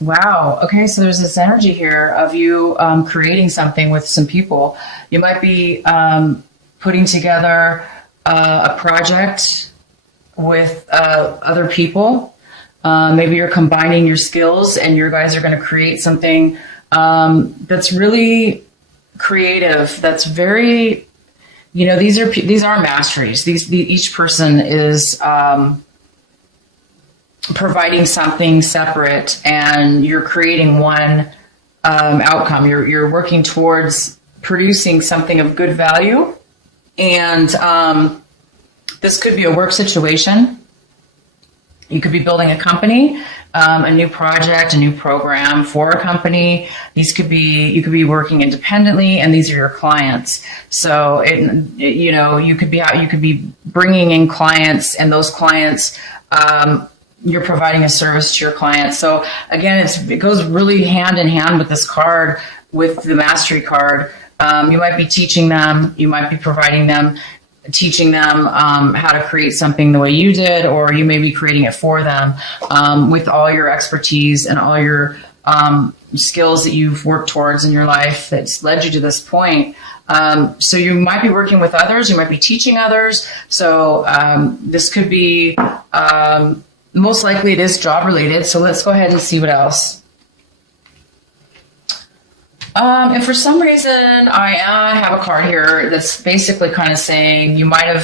Wow. Okay. So there's this energy here of you creating something with some people. You might be putting together a project with other people. Maybe you're combining your skills and you guys are going to create something that's really creative. That's very, these are masteries. Each person is providing something separate, and you're creating one outcome. You're working towards producing something of good value, and this could be a work situation. You could be building a company, a new project, a new program for a company. You could be working independently, and these are your clients. So you could be bringing in clients, and those clients, you're providing a service to your clients. So again, it goes really hand in hand with this card, with the mastery card. You might be teaching them, you might be teaching them how to create something the way you did, or you may be creating it for them with all your expertise and all your skills that you've worked towards in your life that's led you to this point. So you might be working with others, you might be teaching others. So this could be, most likely it is job related. So let's go ahead and see what else. And for some reason, I have a card here that's basically kind of saying you may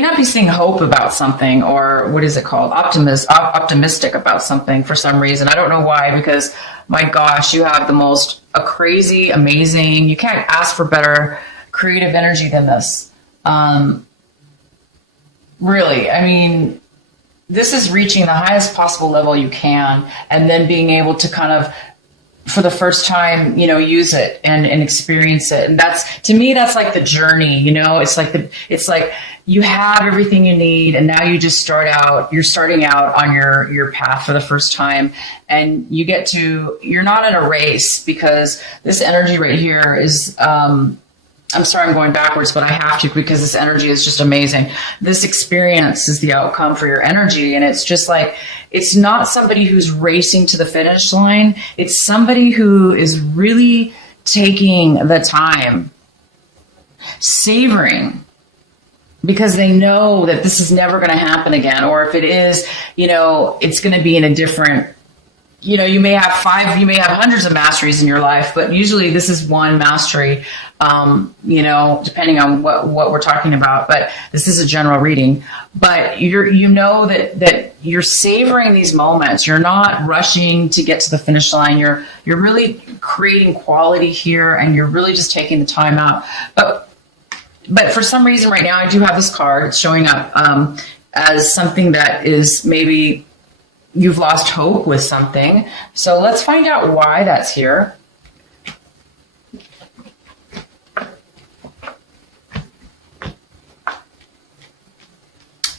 not be seeing hope about something, or what is it called? Optimistic about something for some reason. I don't know why, because my gosh, you have a crazy, amazing, you can't ask for better creative energy than this. Really, I mean, this is reaching the highest possible level you can, and then being able to kind of, for the first time, use it and experience it. And to me, that's like the journey, it's like you have everything you need, and now you just you're starting out on your path for the first time, and you're not in a race, because this energy right here is, I'm sorry, I'm going backwards, but I have to, because this energy is just amazing. This experience is the outcome for your energy. And it's just like, it's not somebody who's racing to the finish line. It's somebody who is really taking the time, savoring, because they know that this is never going to happen again. Or if it is, it's going to be in a different, you may have hundreds of masteries in your life, but usually this is one mastery, depending on what we're talking about. But this is a general reading. But that you're savoring these moments. You're not rushing to get to the finish line. You're really creating quality here, and you're really just taking the time out. But for some reason right now, I do have this card showing up as something that is maybe you've lost hope with something. So let's find out why that's here.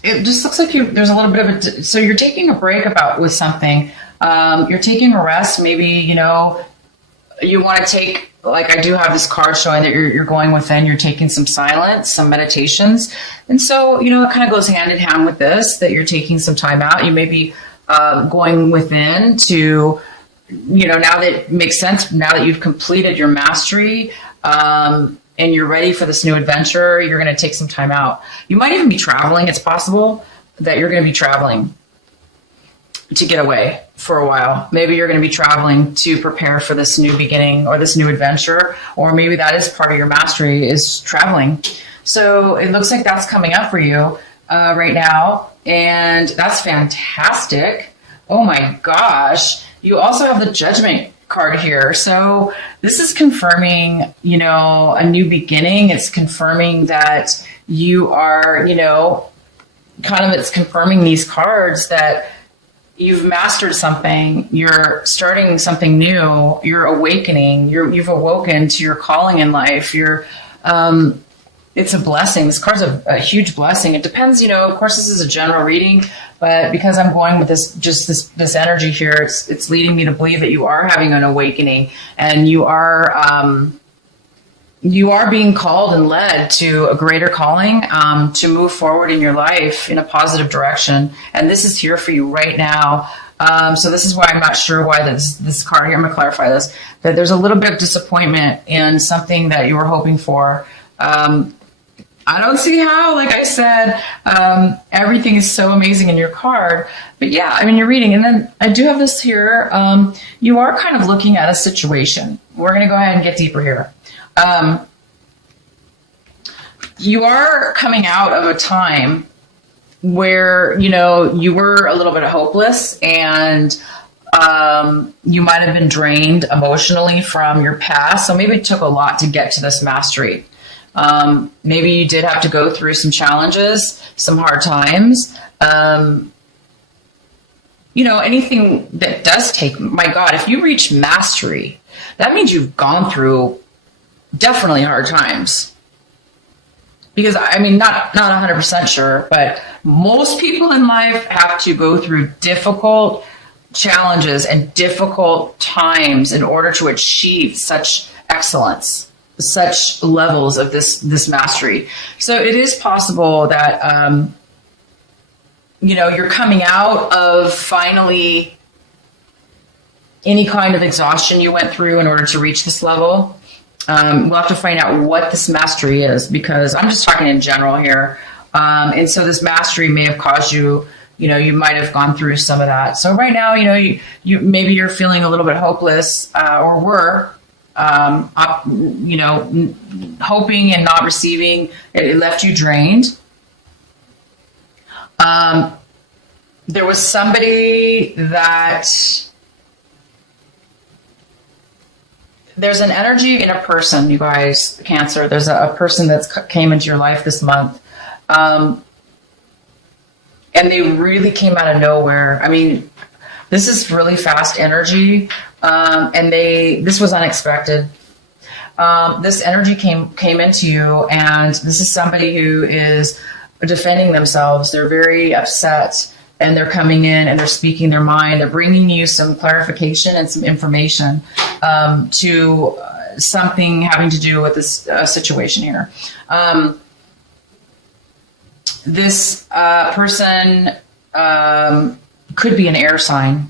It just looks like there's a little bit of so you're taking a break with something. You're taking a rest. Maybe, you want to take, like I do have this card showing that you're going within, you're taking some silence, some meditations. And so, it kind of goes hand in hand with this, that you're taking some time out. You may be going within to, now that it makes sense, now that you've completed your mastery, and you're ready for this new adventure, you're going to take some time out. You might even be traveling. It's possible that you're going to be traveling to get away for a while. Maybe you're going to be traveling to prepare for this new beginning or this new adventure, or maybe that is part of your mastery, is traveling. So it looks like that's coming up for you right now. And that's fantastic. Oh my gosh. You also have the Judgment card here. So this is confirming, a new beginning. It's confirming that you are, it's confirming these cards that you've mastered something. You're starting something new. You're awakening. You've awoken to your calling in life. It's a blessing. This card's a huge blessing. It depends, of course, this is a general reading, but because I'm going with this energy here, it's leading me to believe that you are having an awakening, and you are, you are being called and led to a greater calling, to move forward in your life in a positive direction. And this is here for you right now. So this is why I'm not sure why this card here, I'm going to clarify this, that there's a little bit of disappointment in something that you were hoping for. I don't see how, like I said, everything is so amazing in your card. But yeah, I mean, you're reading. And then I do have this here. You are kind of looking at a situation. We're going to go ahead and get deeper here. You are coming out of a time where, you know, you were a little bit hopeless, and you might have been drained emotionally from your past. So maybe it took a lot to get to this mastery. Maybe you did have to go through some challenges, some hard times. You know, anything that does take, my God, if you reach mastery, that means you've gone through definitely hard times. Because, I mean, not 100% sure, but most people in life have to go through difficult challenges and difficult times in order to achieve such excellence, such levels of this mastery. So it is possible that, you know, you're coming out of finally any kind of exhaustion you went through in order to reach this level. We'll have to find out what this mastery is, because I'm just talking in general here. And so this mastery may have caused you, you know, you might have gone through some of that. So right now, you know, you maybe you're feeling a little bit hopeless, or were, you know, hoping and not receiving. It left you drained. There was somebody that, there's an energy in a person, you guys, Cancer. There's a person that's came into your life this month. And they really came out of nowhere. I mean, this is really fast energy. And this was unexpected. This energy came into you, and this is somebody who is defending themselves. They're very upset, and they're coming in and they're speaking their mind. They're bringing you some clarification and some information to something having to do with this situation here. This person could be an air sign.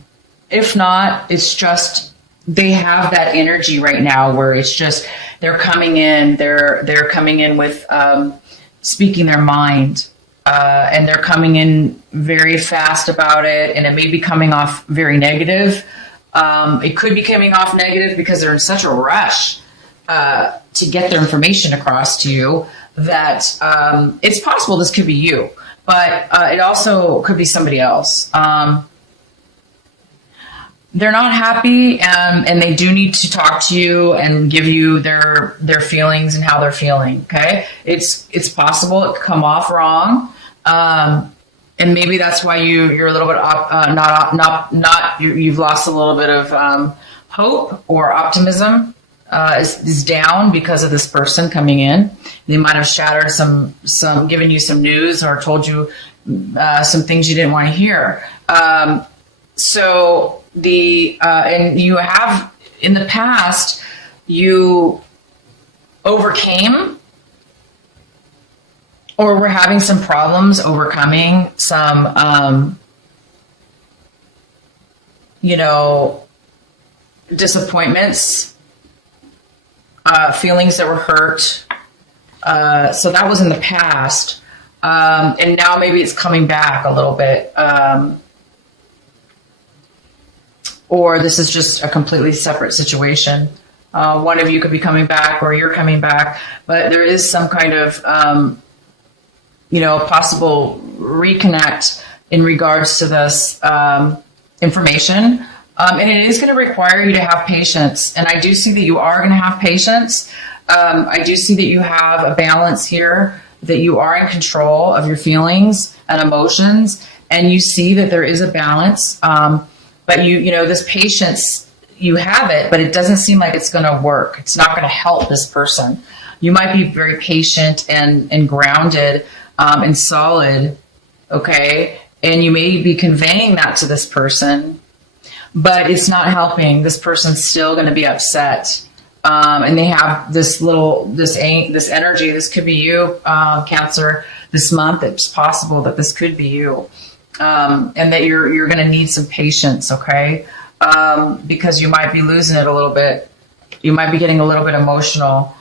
If not, it's just they have that energy right now where it's just they're coming in. They're coming in with speaking their mind. And they're coming in very fast about it, and it may be coming off very negative. It could be coming off negative because they're in such a rush to get their information across to you that it's possible this could be you, but it also could be somebody else. They're not happy, and they do need to talk to you and give you their feelings and how they're feeling. Okay, it's possible it could come off wrong. And maybe that's why you're a little bit you've lost a little bit of hope, or optimism is down because of this person coming in. They might have shattered some given you some news, or told you some things you didn't want to hear. So and you have in the past, you overcame, or we're having some problems overcoming some, you know, disappointments, feelings that were hurt. So that was in the past. And now maybe it's coming back a little bit. Or this is just a completely separate situation. One of you could be coming back, or you're coming back, but there is some kind of, you know, possible reconnect in regards to this information. And it is going to require you to have patience. And I do see that you are going to have patience. I do see that you have a balance here, that you are in control of your feelings and emotions. And you see that there is a balance. But you know, this patience, you have it, but it doesn't seem like it's going to work. It's not going to help this person. You might be very patient and grounded, and solid, okay? And you may be conveying that to this person, but it's not helping. This person's still going to be upset. and they have this energy. This could be you, Cancer. This month, it's possible that this could be you, and that you're going to need some patience, okay? Because you might be losing it a little bit. You might be getting a little bit emotional,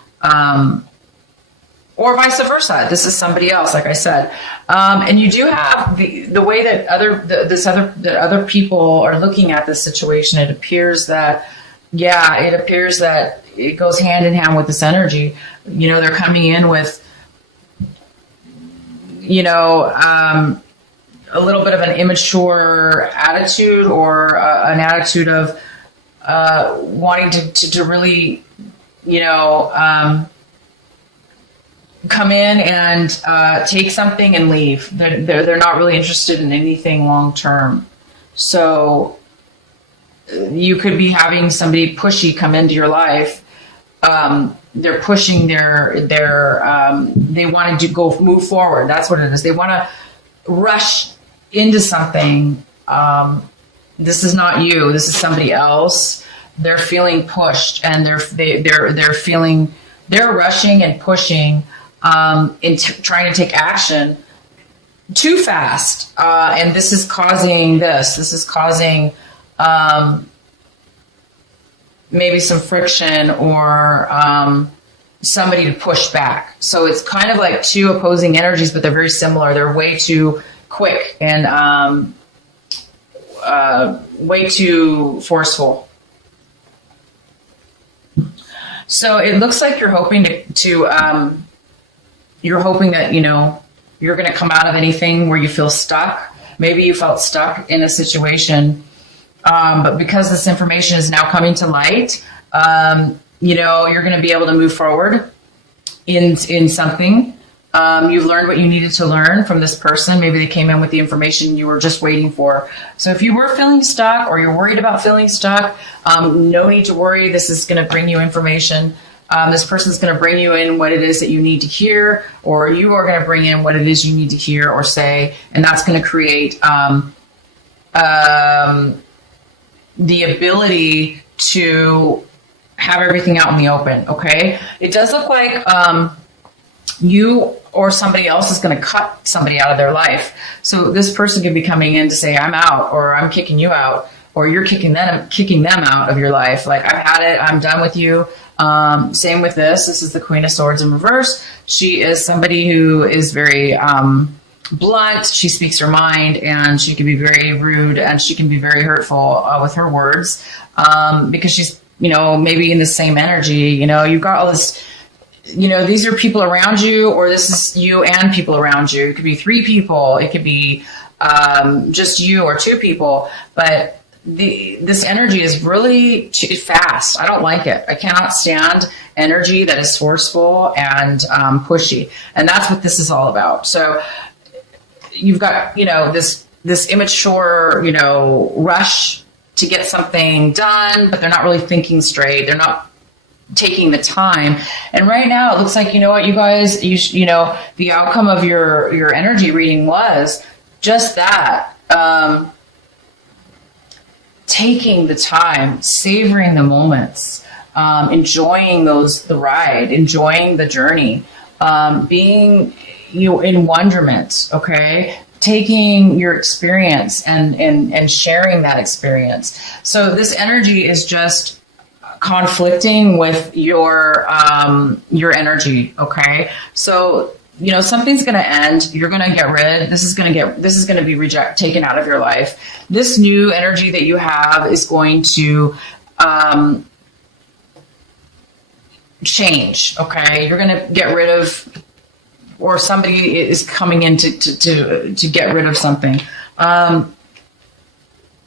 or vice versa. This is somebody else, like I said, and you do have the way that other people are looking at this situation. It appears that, it goes hand in hand with this energy. They're coming in with, a little bit of an immature attitude, or an attitude of wanting to really, come in and take something and leave. They're not really interested in anything long term. So you could be having somebody pushy come into your life. They're pushing they want to move forward. That's what it is. They want to rush into something. This is not you. This is somebody else. They're feeling pushed, and they're rushing and pushing, trying to take action too fast. And this is causing maybe some friction, or somebody to push back. So it's kind of like two opposing energies, but they're very similar. They're way too quick and way too forceful. So it looks like you're hoping you're hoping that, you're going to come out of anything where you feel stuck. Maybe you felt stuck in a situation, but because this information is now coming to light, you're going to be able to move forward in something. You've learned what you needed to learn from this person. Maybe they came in with the information you were just waiting for. So if you were feeling stuck, or you're worried about feeling stuck, no need to worry. This is going to bring you information. This person's going to bring you in what it is that you need to hear, or you are going to bring in what it is you need to hear or say, and that's going to create the ability to have everything out in the open. Okay, it does look like you or somebody else is going to cut somebody out of their life. So this person could be coming in to say, I'm out, or I'm kicking you out, or you're kicking them out of your life. Like, I've had it, I'm done with you. Same with this. This is the Queen of Swords in reverse. She is somebody who is very blunt. She speaks her mind, and she can be very rude, and she can be very hurtful with her words, because she's, maybe in the same energy. You've got all this, these are people around you, or this is you and people around you. It could be 3 people. It could be just you or 2 people, but this energy is really too fast. I don't like it. I cannot stand energy that is forceful and pushy. And that's what this is all about. So you've got, this immature, rush to get something done, but they're not really thinking straight. They're not taking the time. And right now it looks like, you guys, the outcome of your energy reading was just that. Taking the time, savoring the moments, enjoying the ride, enjoying the journey, being in wonderment, okay? Taking your experience and sharing that experience. So this energy is just conflicting with your energy, okay? So something's going to end. You're going to get rid. This is going to be taken out of your life. This new energy that you have is going to change. Okay. You're going to get rid of, or somebody is coming in to get rid of something.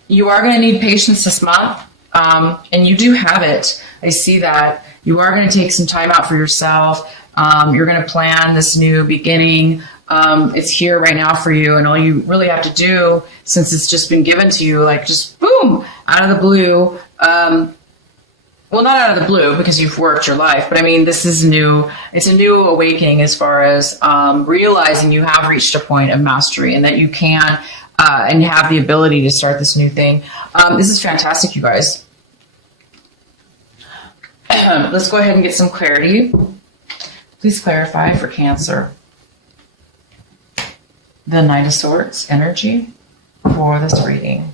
You are going to need patience this month. And you do have it. I see that. You are going to take some time out for yourself. You're going to plan this new beginning. It's here right now for you. And all you really have to do, since it's just been given to you, like just boom, out of the blue. Well, not out of the blue because you've worked your life, but I mean, this is new. It's a new awakening as far as realizing you have reached a point of mastery and that you can and have the ability to start this new thing. This is fantastic, you guys. Let's go ahead and get some clarity. Please clarify for Cancer the Knight of Swords energy for this reading.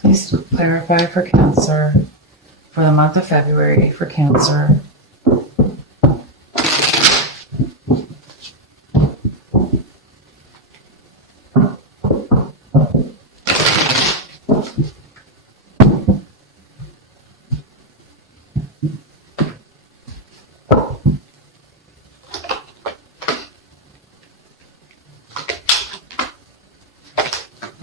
Please clarify for Cancer for the month of February for Cancer.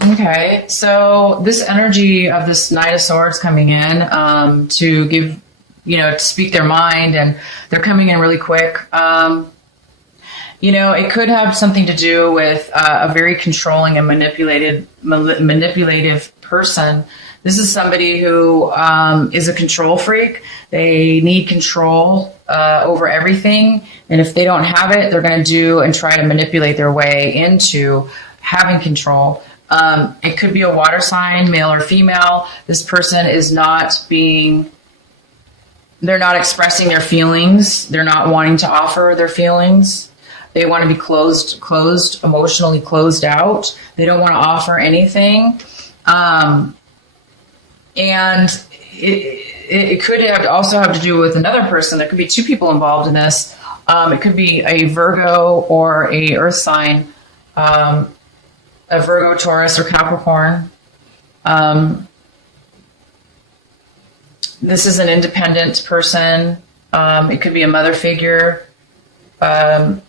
Okay, so this energy of this Knight of Swords coming in to give, to speak their mind, and they're coming in really quick. It could have something to do with a very controlling and manipulative person. This is somebody who is a control freak. They need control over everything, and if they don't have it, they're going to do and try to manipulate their way into having control. It could be a water sign, male or female. This person is they're not expressing their feelings. They're not wanting to offer their feelings. They want to be closed, emotionally closed out. They don't want to offer anything. And it could also have to do with another person. There could be two people involved in this. It could be a Virgo or a earth sign, a Virgo, Taurus, or Capricorn. This is an independent person. It could be a mother figure. It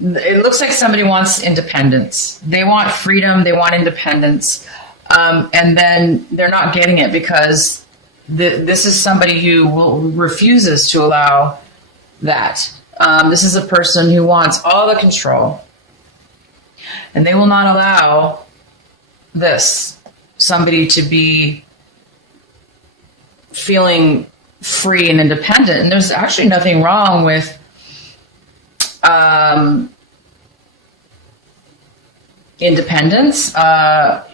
looks like somebody wants independence. They want freedom. They want independence. And then they're not getting it because this is somebody who refuses to allow that. This is a person who wants all the control, and they will not allow somebody to be feeling free and independent. And there's actually nothing wrong with independence. I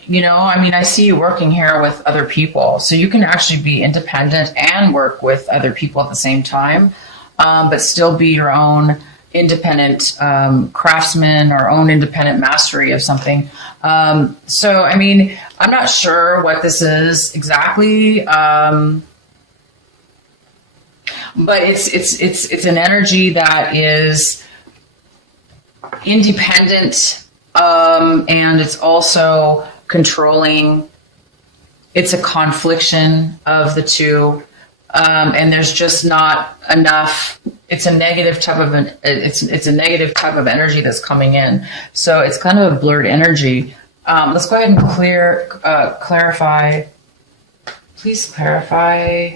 see you working here with other people, so you can actually be independent and work with other people at the same time. But still be your own independent craftsman or own independent mastery of something. I'm not sure what this is exactly, but it's an energy that is independent, and it's also controlling. It's a confliction of the two. And there's just not enough. It's a negative type of it's a negative type of energy that's coming in. So it's kind of a blurred energy. Let's go ahead and clarify. Please clarify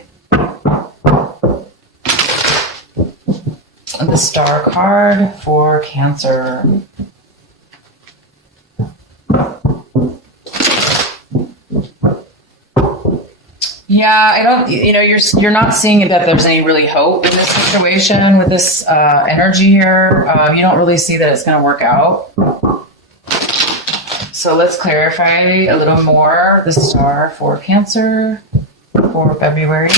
the Star card for Cancer. Yeah, I don't. You're not seeing that there's any really hope in this situation with this energy here. You don't really see that it's going to work out. So let's clarify a little more. The Star for Cancer for February.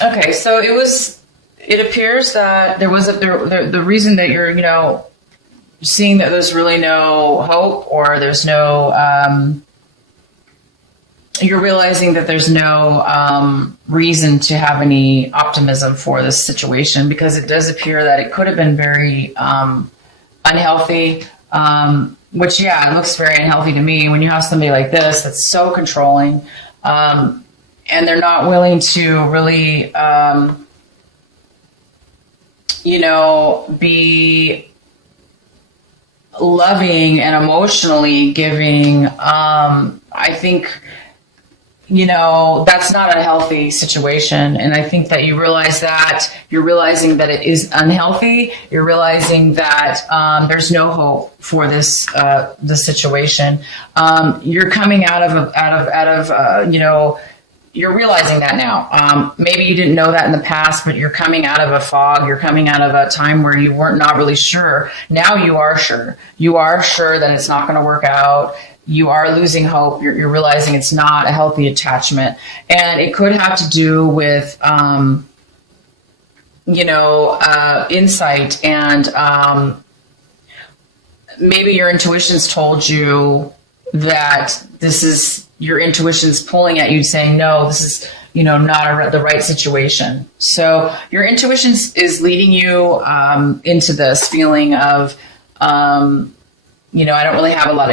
Okay, so it appears that there was the reason that you're, seeing that there's really no hope, or there's no, you're realizing that there's no reason to have any optimism for this situation, because it does appear that it could have been very unhealthy, which, it looks very unhealthy to me when you have somebody like this that's so controlling, and they're not willing to really, be loving and emotionally giving. I think, that's not a healthy situation. And I think that you're realizing that it is unhealthy. You're realizing that there's no hope for this situation. You're coming out of you're realizing that now. Maybe you didn't know that in the past, but you're coming out of a fog. You're coming out of a time where you weren't not really sure. Now you are sure. You are sure that it's not going to work out. You are losing hope. You're realizing it's not a healthy attachment. And it could have to do with, insight, and maybe your intuition's told you that your intuition's pulling at you saying, no, this is, not the right situation. So your intuition is leading you into this feeling of, you don't really have a lot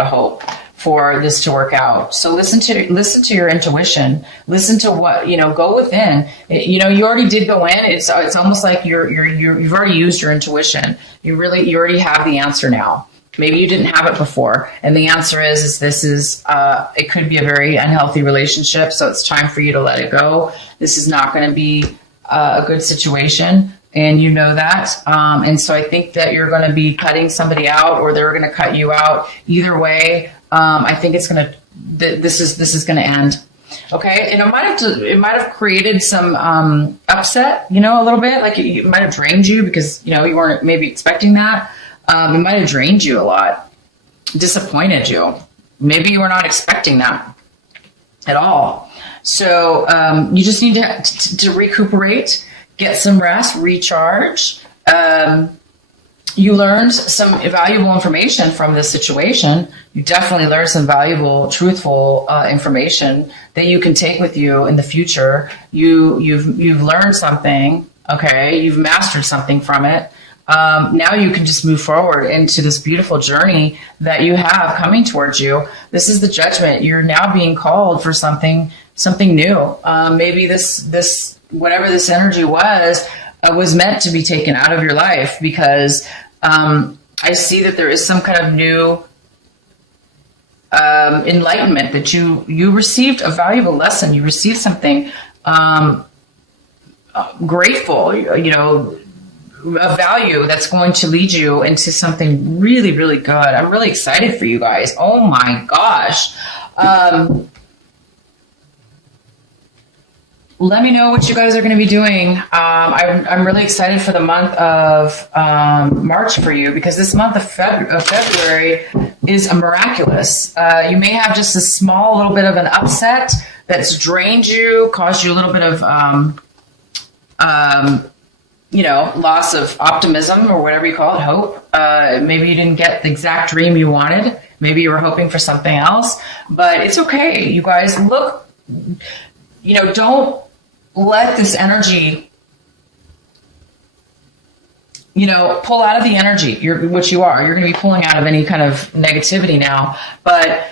of hope for this to work out. So listen to your intuition. Listen to what, go within. You already did go in. It's almost like you've already used your intuition. You already have the answer now. Maybe you didn't have it before. And the answer is it could be a very unhealthy relationship. So it's time for you to let it go. This is not going to be a good situation. And you know that. And so I think that you're going to be cutting somebody out, or they're going to cut you out. Either way, I think this is going to end. Okay. And it might have created some, upset, a little bit, like it might have drained you because, you weren't maybe expecting that. It might have drained you a lot, disappointed you. Maybe you were not expecting that at all. So, you just need to recuperate, get some rest, recharge. You learned some valuable information from this situation. You definitely learned some valuable, truthful information that you can take with you in the future. You've learned something. Okay, you've mastered something from it. Now you can just move forward into this beautiful journey that you have coming towards you. This is the judgment. You're now being called for something new. Maybe this whatever this energy was meant to be taken out of your life, because I see that there is some kind of new enlightenment, that you received a valuable lesson. You received something grateful, a value that's going to lead you into something really, really good. I'm really excited for you guys. Oh my gosh. Let me know what you guys are going to be doing. I'm really excited for the month of March for you, because this month of February is miraculous. You may have just a small little bit of an upset that's drained you, caused you a little bit of loss of optimism, or whatever you call it, hope. Maybe you didn't get the exact dream you wanted. Maybe you were hoping for something else, but it's okay. You guys, look, don't let this energy, pull out of the energy. Which you are. You're going to be pulling out of any kind of negativity now, but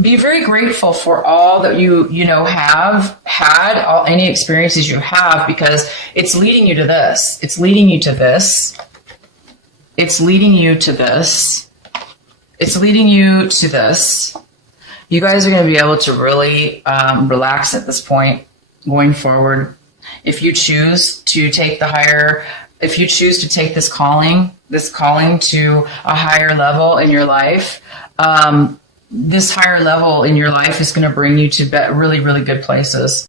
be very grateful for all that you have had, any experiences you have, because it's leading you to this. It's leading you to this. It's leading you to this. It's leading you to this. You guys are going to be able to really relax at this point going forward. If you choose to take this calling to a higher level in your life, this higher level in your life is going to bring you to really, really good places.